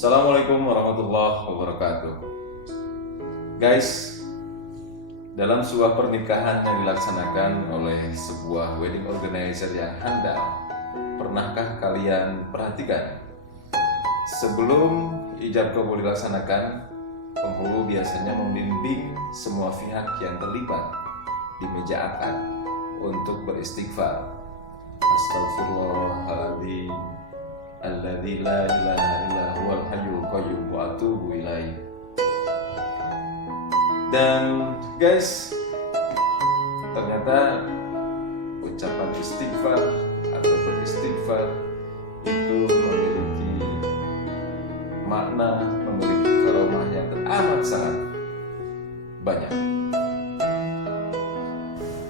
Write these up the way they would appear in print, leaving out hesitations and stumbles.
Assalamualaikum warahmatullahi wabarakatuh. Guys, dalam sebuah pernikahan yang dilaksanakan oleh sebuah wedding organizer yang handal, pernahkah kalian perhatikan? Sebelum ijab kabul dilaksanakan, penghulu biasanya membimbing semua pihak yang terlibat di meja akad untuk beristighfar. Astagfirullahaladzim alladzi la ilaha illa huwal hayyul qayyum wa atubu ilaih. Dan guys, ternyata ucapan istighfar atau beristighfar itu memiliki makna, memiliki karomah yang teramat sangat banyak.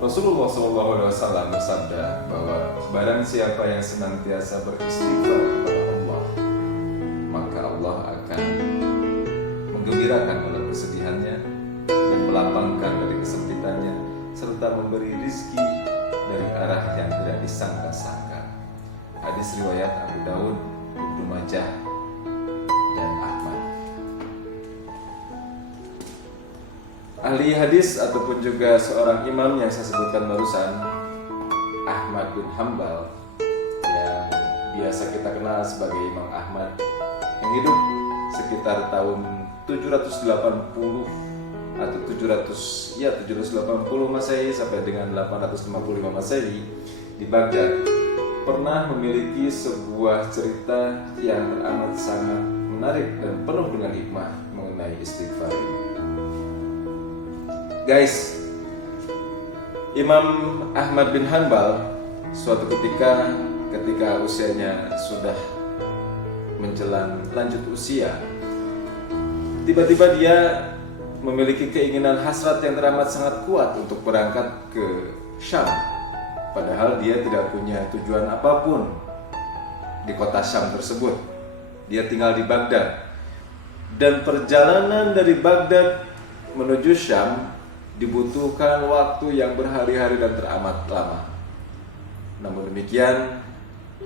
Rasulullah SAW bersabda bahwa barang siapa yang senantiasa beristighfar kepada Allah, maka Allah akan menggembirakan dalam kesedihannya dan melapangkan dari kesempitannya, serta memberi rizki dari arah yang tidak disangka-sangka. Hadis riwayat Abu Daud, Ibnu Majah, dan Ahmad. Ahli hadis ataupun juga seorang imam yang saya sebutkan barusan, Ahmad bin Hanbal, yang biasa kita kenal sebagai Imam Ahmad, yang hidup sekitar tahun 780 atau 780 Masehi sampai dengan 855 Masehi di Baghdad, pernah memiliki sebuah cerita yang teramat sangat menarik dan penuh dengan hikmah mengenai istighfar ini. Guys, Imam Ahmad bin Hanbal suatu ketika usianya sudah menjelang lanjut usia, tiba-tiba dia memiliki keinginan hasrat yang teramat sangat kuat untuk berangkat ke Syam. Padahal dia tidak punya tujuan apapun di kota Syam tersebut. Dia tinggal di Baghdad. Dan perjalanan dari Baghdad menuju Syam dibutuhkan waktu yang berhari-hari dan teramat lama. Namun demikian,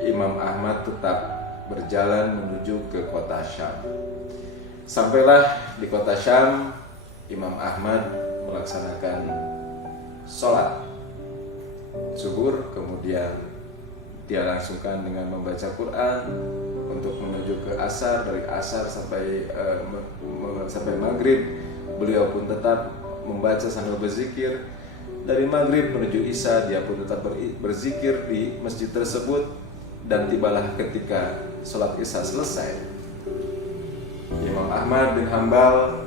Imam Ahmad tetap berjalan menuju ke kota Syam. Sampailah di kota Syam, Imam Ahmad melaksanakan sholat zuhur, kemudian dia langsungkan dengan membaca Quran untuk menuju ke asar. Dari asar sampai maghrib, beliau pun tetap membaca sambil berzikir. Dari maghrib menuju isya, dia pun tetap berzikir di masjid tersebut. Dan tibalah ketika sholat isya selesai, Imam Ahmad bin Hanbal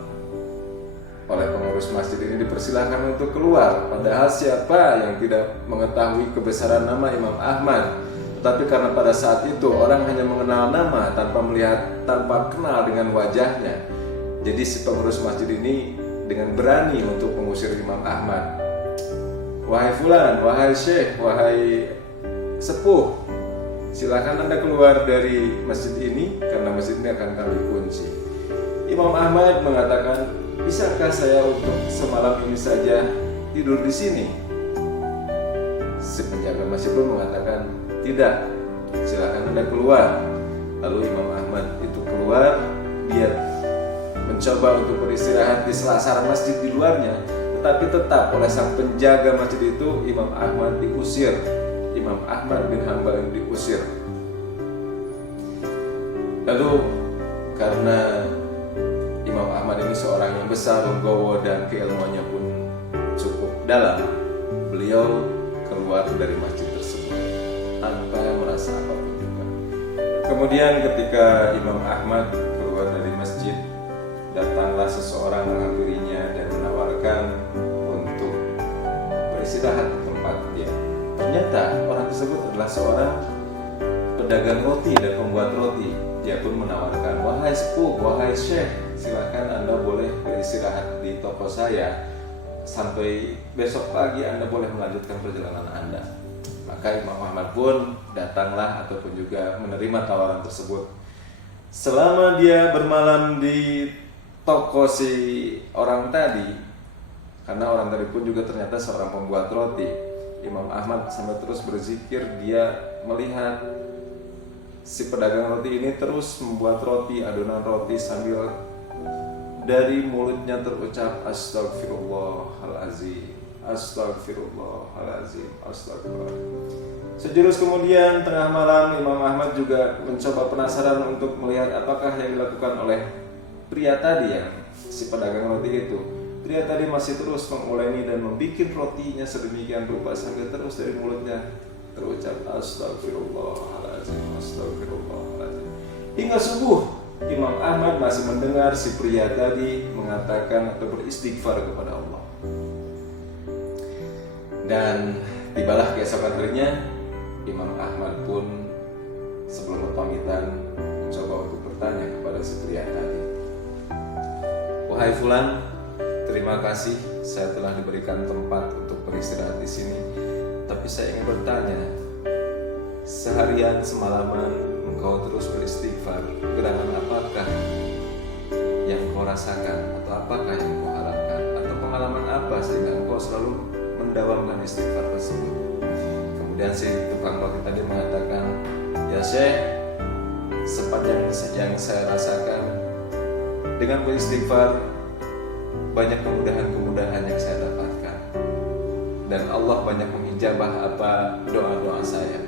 oleh pengurus masjid ini dipersilahkan untuk keluar. Padahal siapa yang tidak mengetahui kebesaran nama Imam Ahmad? Tetapi karena pada saat itu orang hanya mengenal nama tanpa melihat, tanpa kenal dengan wajahnya, jadi si pengurus masjid ini dengan berani untuk mengusir Imam Ahmad. Wahai fulan, wahai syekh, wahai sepuh, silakan Anda keluar dari masjid ini karena masjid ini akan kami kunci. Imam Ahmad mengatakan, bisakah saya untuk semalam ini saja tidur di sini? Si penjaga masjid pun mengatakan, tidak, silakan Anda keluar. Lalu Imam Ahmad itu keluar, dia mencoba untuk beristirahat di selasar masjid di luarnya, tetapi tetap oleh sang penjaga masjid itu Imam Ahmad diusir. Imam Ahmad bin Hanbal yang diusir. Lalu karena Imam Ahmad ini seorang yang besar, legowo, dan keilmuannya pun cukup dalam, beliau keluar dari masjid tersebut tanpa merasa apapun juga. Kemudian ketika Imam Ahmad keluar dari masjid, datanglah seseorang menghampirinya dan menawarkan untuk beristirahat di tempat dia. Ternyata orang tersebut adalah seorang pedagang roti dan pembuat roti. Dia pun menawarkan, wahai sepuh, wahai syekh, silakan Anda boleh beristirahat di toko saya. Sampai besok pagi Anda boleh melanjutkan perjalanan Anda. Maka Imam Ahmad pun datanglah ataupun juga menerima tawaran tersebut. Selama dia bermalam di toko si orang tadi, karena orang tadi pun juga ternyata seorang pembuat roti, Imam Ahmad sambil terus berzikir. Dia melihat si pedagang roti ini terus membuat roti, adonan roti, sambil dari mulutnya terucap astagfirullahalazim, astagfirullahalazim, astagfirullah. Sejurus kemudian tengah malam Imam Ahmad juga mencoba penasaran untuk melihat apakah yang dilakukan oleh pria tadi, yang si pedagang roti itu. Pria tadi masih terus menguleni dan membikin rotinya sedemikian rupa sambil terus dari mulutnya terucap astagfirullahalazim, astagfirullahalazim. Hingga subuh Imam Ahmad masih mendengar si pria tadi mengatakan atau beristighfar kepada Allah. Dan tibalah keesokan harinya, Imam Ahmad pun sebelum berpamitan mencoba untuk bertanya kepada si pria tadi, "Wahai fulan, terima kasih saya telah diberikan tempat untuk beristirahat di sini. Tapi saya ingin bertanya, seharian semalaman engkau terus beristighfar, gerangan apakah yang kau rasakan, atau apakah yang kau harapkan, atau pengalaman apa sehingga engkau selalu mendawamkan istighfar tersebut?" Kemudian si tukang roti tadi mengatakan, "Ya Syekh, sepanjang yang saya rasakan, dengan beristighfar banyak kemudahan-kemudahan yang saya dapatkan, dan Allah banyak mengijabah apa doa-doa saya."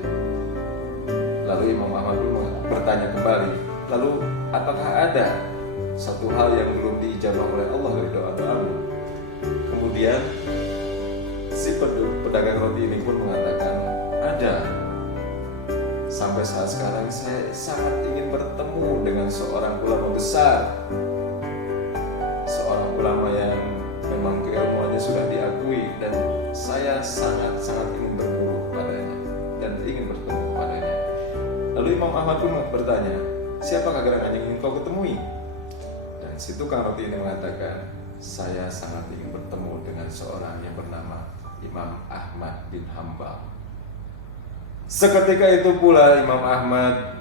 Lalu Imam Ahmad pun bertanya kembali, "Lalu apakah ada satu hal yang belum diijabah oleh Allah dari doa-doamu?" Kemudian si pedagang roti ini pun mengatakan, "Ada. Sampai saat sekarang saya sangat ingin bertemu dengan seorang ulama besar, seorang ulama yang memang keilmuannya sudah diakui, dan saya sangat-sangat ingin berguru kepadanya dan ingin bertemu kepadanya." Lalu Imam Ahmad pun bertanya, "Siapakah gerangan yang ingin kau ketemui?" Dan si tukang roti ini mengatakan, "Saya sangat ingin bertemu dengan seorang yang bernama Imam Ahmad bin Hambal." Seketika itu pula Imam Ahmad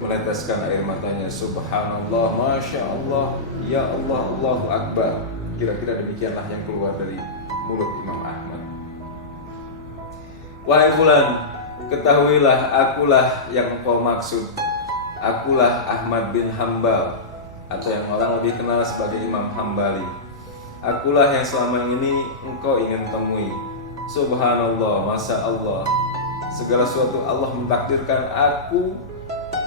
meneteskan air matanya. Subhanallah, Masya Allah, Ya Allah, Allahu Akbar. Kira-kira demikianlah yang keluar dari mulut Imam Ahmad. "Wahai fulan, ketahuilah akulah yang engkau maksud. Akulah Ahmad bin Hambal, atau yang orang lebih kenal sebagai Imam Hambali. Akulah yang selama ini engkau ingin temui. Subhanallah, Masya Allah, segala sesuatu Allah mentakdirkan aku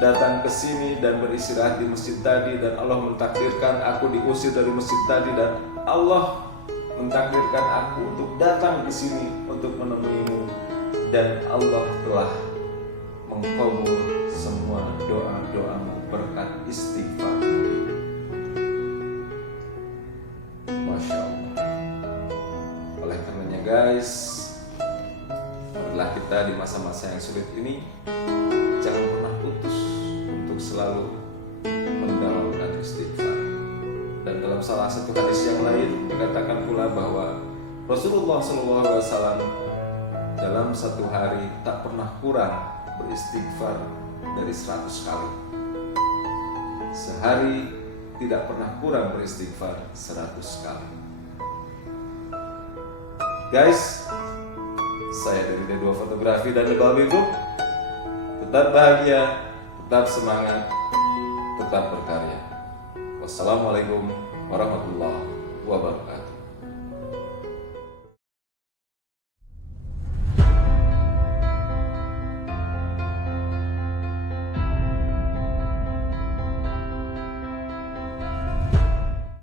datang ke sini dan beristirahat di masjid tadi, dan Allah mentakdirkan aku diusir dari masjid tadi, dan Allah mentakdirkan aku untuk datang ke sini untuk menemuimu, dan Allah telah mengkabul semua doa-doamu berkat istighfar." Masya Allah. Oleh karenanya guys, marilah kita di masa-masa yang sulit ini jangan pernah putus untuk selalu mendawamkan istighfar. Dan dalam salah satu hadis yang lain dikatakan pula bahwa Rasulullah SAW dalam satu hari tak pernah kurang beristighfar dari 100 kali. Sehari tidak pernah kurang beristighfar 100 kali. Guys, saya dari D2 Fotografi dan The Balbi Group. Tetap bahagia, tetap semangat, tetap berkarya. Wassalamualaikum warahmatullahi wabarakatuh.